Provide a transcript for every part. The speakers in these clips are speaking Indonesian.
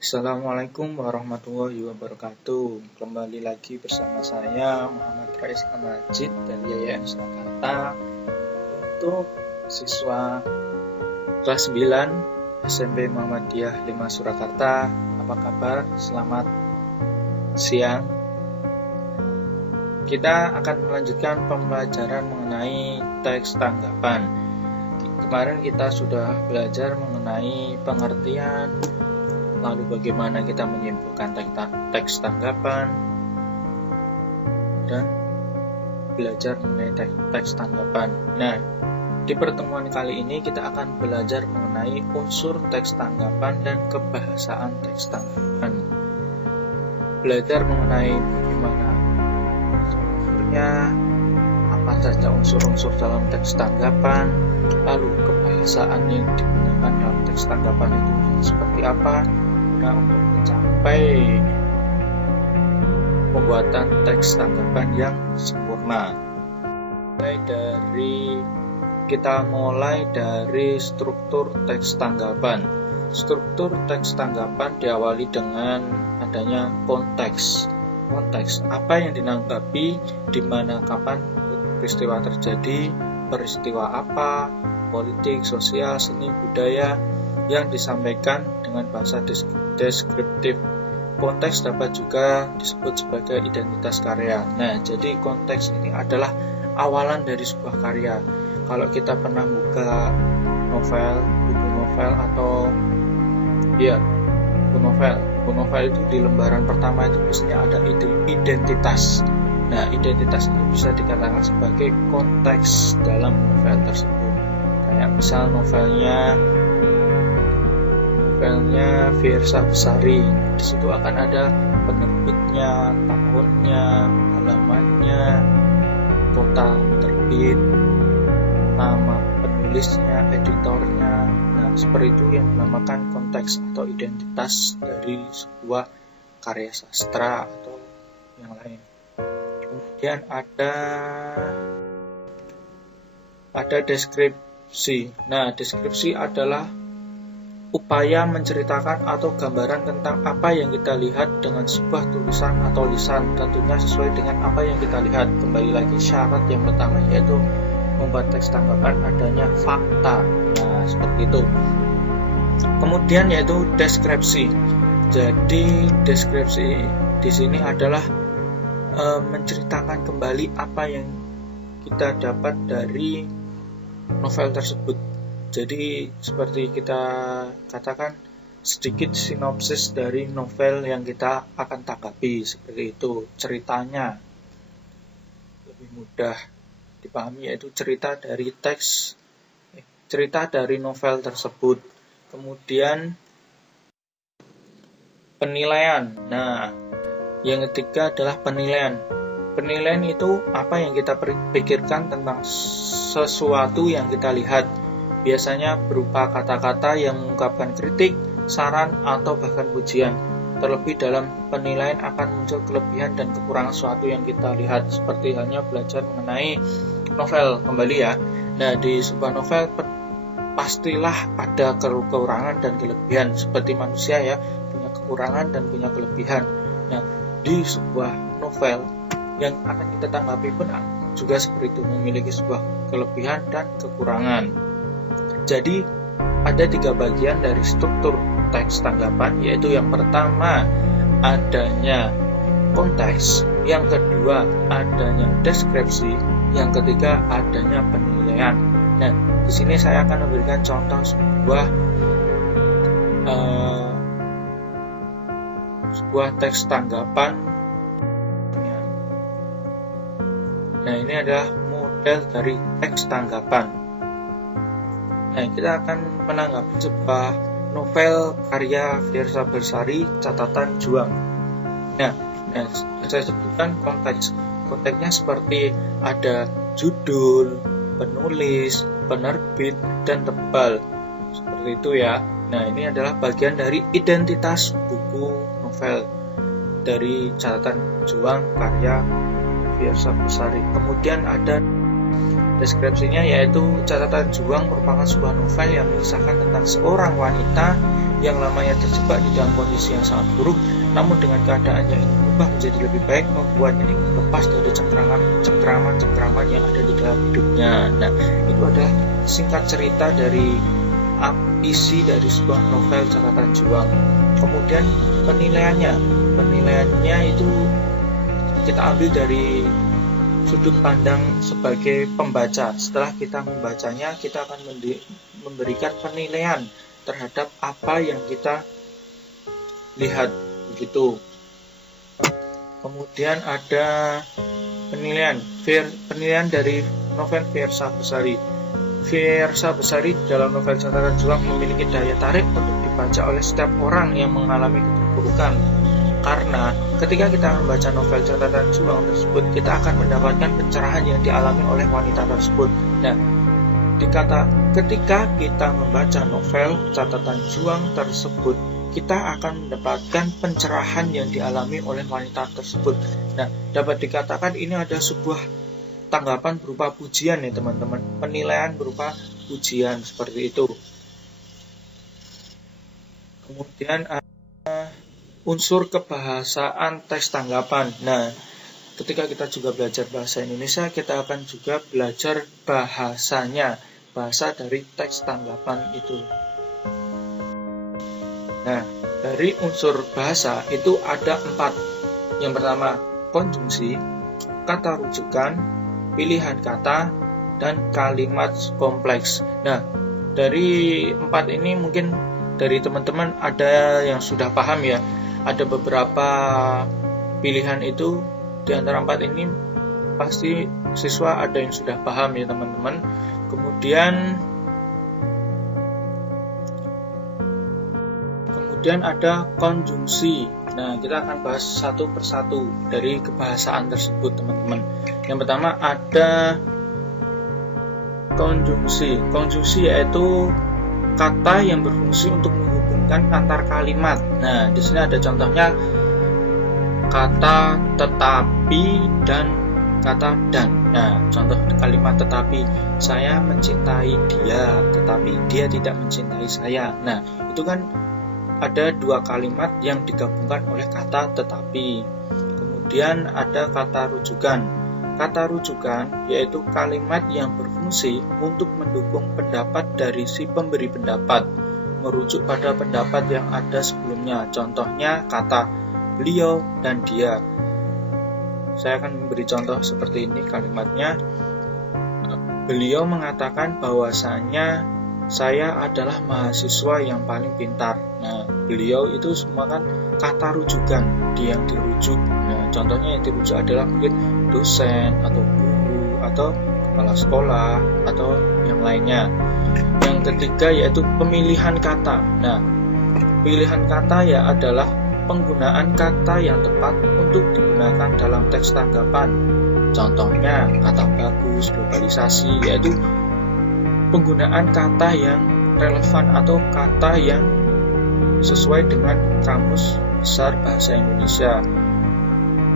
Assalamualaikum warahmatullahi wabarakatuh. Kembali lagi bersama saya Muhammad Rais Amajid dari YIN Surakarta untuk siswa kelas 9 SMP Muhammadiyah 5 Surakarta. Apa kabar? Selamat siang. Kita akan melanjutkan pembelajaran mengenai teks tanggapan. Kemarin kita sudah belajar mengenai pengertian, lalu bagaimana kita menyimpulkan teks tanggapan, dan belajar mengenai teks tanggapan. Nah, di pertemuan kali ini kita akan belajar mengenai unsur teks tanggapan dan kebahasaan teks tanggapan. Belajar mengenai bagaimana unsurnya, apa saja unsur-unsur dalam teks tanggapan, lalu kebahasaan yang digunakan dalam teks tanggapan itu seperti apa. Nah, untuk mencapai pembuatan teks tanggapan yang sempurna, kita mulai dari struktur teks tanggapan. Struktur teks tanggapan diawali dengan adanya konteks. Konteks, apa yang ditanggapi, di mana, kapan peristiwa terjadi, peristiwa apa, politik, sosial, seni, budaya yang disampaikan dengan bahasa deskriptif. Konteks dapat juga disebut sebagai identitas karya. Nah, jadi konteks ini adalah awalan dari sebuah karya. Kalau kita pernah buka novel, buku novel atau buku novel itu di lembaran pertama itu biasanya ada identitas. Nah, identitas ini bisa dikatakan sebagai konteks dalam novel tersebut. Kayak misal novelnya Fiersa Besari, di situ akan ada penerbitnya, tahunnya, halamannya, kota terbit, nama penulisnya, editornya. Nah, seperti itu yang dinamakan konteks atau identitas dari sebuah karya sastra atau yang lain. Kemudian ada deskripsi. Nah, deskripsi adalah upaya menceritakan atau gambaran tentang apa yang kita lihat dengan sebuah tulisan atau lisan, tentunya sesuai dengan apa yang kita lihat. Kembali lagi, syarat yang pertama yaitu membuat teks tanggapan adanya fakta. Nah, seperti itu. Kemudian yaitu deskripsi. Jadi deskripsi di sini adalah menceritakan kembali apa yang kita dapat dari novel tersebut. Jadi seperti kita katakan sedikit sinopsis dari novel yang kita akan tanggapi, seperti itu. Ceritanya lebih mudah dipahami, yaitu cerita dari novel tersebut. Kemudian penilaian. Nah, yang ketiga adalah penilaian. Penilaian itu apa yang kita pikirkan tentang sesuatu yang kita lihat. Biasanya berupa kata-kata yang mengungkapkan kritik, saran, atau bahkan pujian. Terlebih dalam penilaian akan muncul kelebihan dan kekurangan sesuatu yang kita lihat, seperti halnya belajar mengenai novel kembali ya. Nah, di sebuah novel pastilah ada kekurangan dan kelebihan, seperti manusia ya, punya kekurangan dan punya kelebihan. Nah, di sebuah novel yang akan kita tanggapi pun juga seperti itu, memiliki sebuah kelebihan dan kekurangan. Jadi ada 3 bagian dari struktur teks tanggapan, yaitu yang pertama adanya konteks, yang kedua adanya deskripsi, yang ketiga adanya penilaian. Nah, di sini saya akan memberikan contoh sebuah teks tanggapan. Nah, ini adalah model dari teks tanggapan. Nah, kita akan menanggapi sebuah novel karya Fiersa Besari, Catatan Juang. Nah, saya sebutkan konteks. Konteksnya seperti ada judul, penulis, penerbit, dan tebal. Seperti itu ya. Nah, ini adalah bagian dari identitas buku novel dari Catatan Juang karya Fiersa Besari. Kemudian ada deskripsinya, yaitu Catatan Juang merupakan sebuah novel yang mengisahkan tentang seorang wanita yang lamanya terjebak di dalam kondisi yang sangat buruk, namun dengan keadaannya ingin berubah menjadi lebih baik, membuatnya ingin lepas dari cengkraman yang ada di dalam hidupnya. Nah, itu adalah singkat cerita dari isi dari sebuah novel catatan juang. Kemudian penilaiannya itu kita ambil dari sudut pandang sebagai pembaca. Setelah kita membacanya, kita akan memberikan penilaian terhadap apa yang kita lihat, begitu. Kemudian ada penilaian dari novel Fiersa Besari. Fiersa Besari dalam novel catatan juang memiliki daya tarik untuk dibaca oleh setiap orang yang mengalami keterpurukan. Karena ketika kita membaca novel catatan juang tersebut, kita akan mendapatkan pencerahan yang dialami oleh wanita tersebut. Nah, ketika kita membaca novel catatan juang tersebut, kita akan mendapatkan pencerahan yang dialami oleh wanita tersebut. Nah, dapat dikatakan ini ada sebuah tanggapan berupa pujian ya teman-teman, penilaian berupa pujian seperti itu. Kemudian unsur kebahasaan teks tanggapan. Nah, ketika kita juga belajar bahasa Indonesia, kita akan juga belajar bahasanya, bahasa dari teks tanggapan itu. Nah, dari unsur bahasa itu ada 4. Yang pertama, konjungsi, kata rujukan, pilihan kata, dan kalimat kompleks. Nah, dari 4 ini mungkin dari teman-teman ada yang sudah paham ya. Ada beberapa pilihan itu, di antara 4 ini pasti siswa ada yang sudah paham ya teman-teman. Kemudian ada konjungsi. Nah, kita akan bahas satu persatu dari kebahasaan tersebut teman-teman. Yang pertama ada konjungsi. Konjungsi yaitu kata yang berfungsi untuk menghubungkan antar kalimat. Nah, di sini ada contohnya kata tetapi dan kata dan. Nah, contoh kalimat tetapi, saya mencintai dia, tetapi dia tidak mencintai saya. Nah, itu kan ada 2 kalimat yang digabungkan oleh kata tetapi. Kemudian ada kata rujukan. Kata rujukan yaitu kalimat yang berfungsi untuk mendukung pendapat dari si pemberi pendapat, merujuk pada pendapat yang ada sebelumnya. Contohnya kata beliau dan dia. Saya akan memberi contoh seperti ini kalimatnya. Beliau mengatakan bahwasanya saya adalah mahasiswa yang paling pintar. Nah, beliau itu semua kan kata rujukan, dia yang dirujuk. Nah, contohnya yang dirujuk adalah mungkin dosen atau guru atau kepala sekolah atau yang lainnya. Yang ketiga yaitu pemilihan kata. Nah, pilihan kata ya adalah penggunaan kata yang tepat untuk digunakan dalam teks tanggapan. Contohnya kata bagus, globalisasi, yaitu penggunaan kata yang relevan atau kata yang sesuai dengan kamus besar bahasa Indonesia.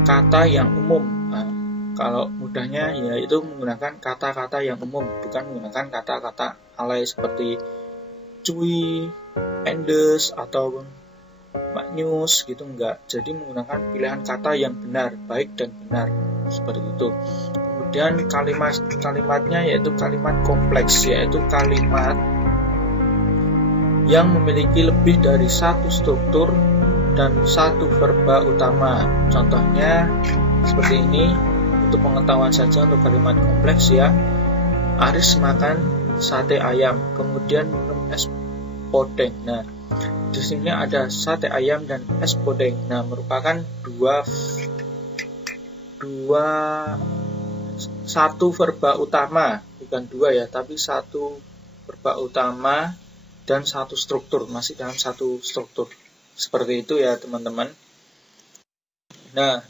Kata yang umum. Nah, kalau mudahnya yaitu menggunakan kata-kata yang umum, bukan menggunakan kata-kata alay seperti cuy, endes atau maknyus gitu, enggak. Jadi menggunakan pilihan kata yang benar, baik dan benar seperti itu. Kemudian kalimatnya yaitu kalimat kompleks, yaitu kalimat yang memiliki lebih dari 1 struktur dan 1 verba utama. Contohnya seperti ini, untuk pengetahuan saja untuk kalimat kompleks ya. Aris makan sate ayam, kemudian minum es podeng. Nah, di sini ada sate ayam dan es podeng. Nah, merupakan satu verba utama, bukan 2 ya, tapi 1 verba utama dan 1 struktur, masih dalam 1 struktur. Seperti itu ya teman-teman. Nah,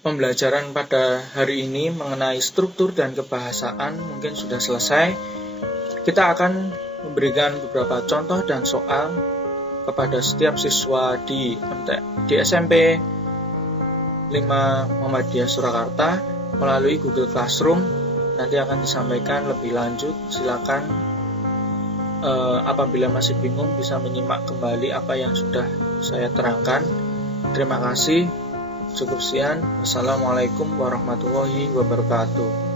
pembelajaran pada hari ini mengenai struktur dan kebahasaan mungkin sudah selesai. Kita akan memberikan beberapa contoh dan soal kepada setiap siswa di SMP 5 Muhammadiyah Surakarta melalui Google Classroom. Nanti akan disampaikan lebih lanjut. Silakan Apabila masih bingung, bisa menyimak kembali apa yang sudah saya terangkan. Terima kasih. Cukup sekian. Wassalamualaikum warahmatullahi wabarakatuh.